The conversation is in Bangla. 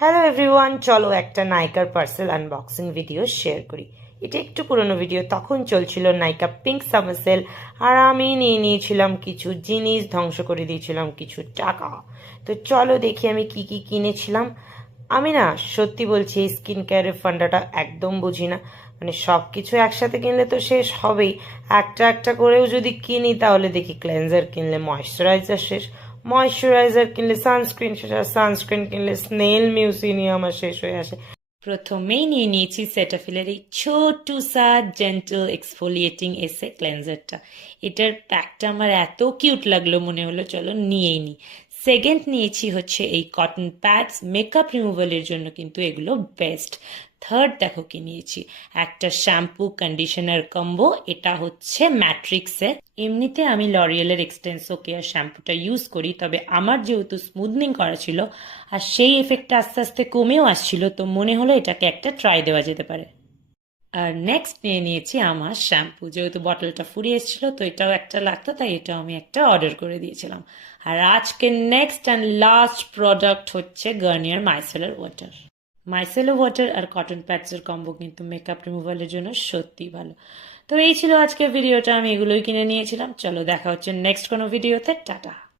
হ্যালো এভরিওয়ান, চলো একটা নাইকার পার্সেল আনবক্সিং ভিডিও শেয়ার করি। এটা একটু পুরনো ভিডিও, তখন চলছিল নাইকা পিঙ্ক সামার সেল, আর আমি নিয়ে নিয়েছিলাম কিছু জিনিস, ধ্বংস করে দিয়েছিলাম কিছু টাকা। তো চলো দেখি আমি কি কি কিনেছিলাম। আমি না সত্যি বলছি, এই স্কিন কেয়ারের ফান্ডাটা একদম বুঝি না। মানে সব কিছু একসাথে কিনলে তো শেষ হবেই, একটা একটা করেও যদি কিনি তাহলে দেখি ক্লেনজার কিনলে ময়শ্চারাইজার শেষ, ময়শ্চারাইজার কিনলে সানস্ক্রিন শেষ, আর সানস্ক্রিন কিনলে স্নেল মিউসিনিয়াম আমার শেষ হয়ে আসে। প্রথমেই নিয়ে নিয়েছি সেটাফিলের এই ছোট্ট সা জেন্টল এক্সফোলিয়েটিং এসে ক্লেন্সারটা। এটার প্যাকটা আমার এত কিউট লাগলো, মনে হলো চলো নিয়েই নিই। সেকেন্ড নিয়েছি হচ্ছে এই কটন প্যাডস, মেকআপ রিমুভালের জন্য কিন্তু এগুলো বেস্ট। থার্ড দেখো কি নিয়েছি, একটা শ্যাম্পু কন্ডিশনার কম্বো, এটা হচ্ছে ম্যাট্রিক্সের। এমনিতে আমি লরিয়েলের এক্সটেন্সো কেয়ার শ্যাম্পুটা ইউজ করি, তবে আমার যেহেতু স্মুথনিং করা ছিল আর সেই এফেক্টটা আস্তে আস্তে কমেও আসছিল, তো মনে হলো এটাকে একটা ট্রাই দেওয়া যেতে পারে। আর নেক্সট নিয়ে নিয়েছি আমার শ্যাম্পু, যেহেতু বটলটা ফুরিয়ে এসেছিল তো এটাও একটা লাগতো, তাই এটাও আমি একটা অর্ডার করে দিয়েছিলাম। আর আজকে নেক্সট অ্যান্ড লাস্ট প্রোডাক্ট হচ্ছে গার্নিয়ার মাইসেলার ওয়াটার। মাইসেলো ওয়াটার আর কটন প্যাডসের কম্বো কিন্তু মেকআপ রিমুভালের জন্য সত্যিই ভালো। তো এই ছিল আজকের ভিডিওটা, আমি এগুলোই কিনে নিয়েছিলাম। চলো দেখা হচ্ছে নেক্সট কোনো ভিডিওতে, টাটা।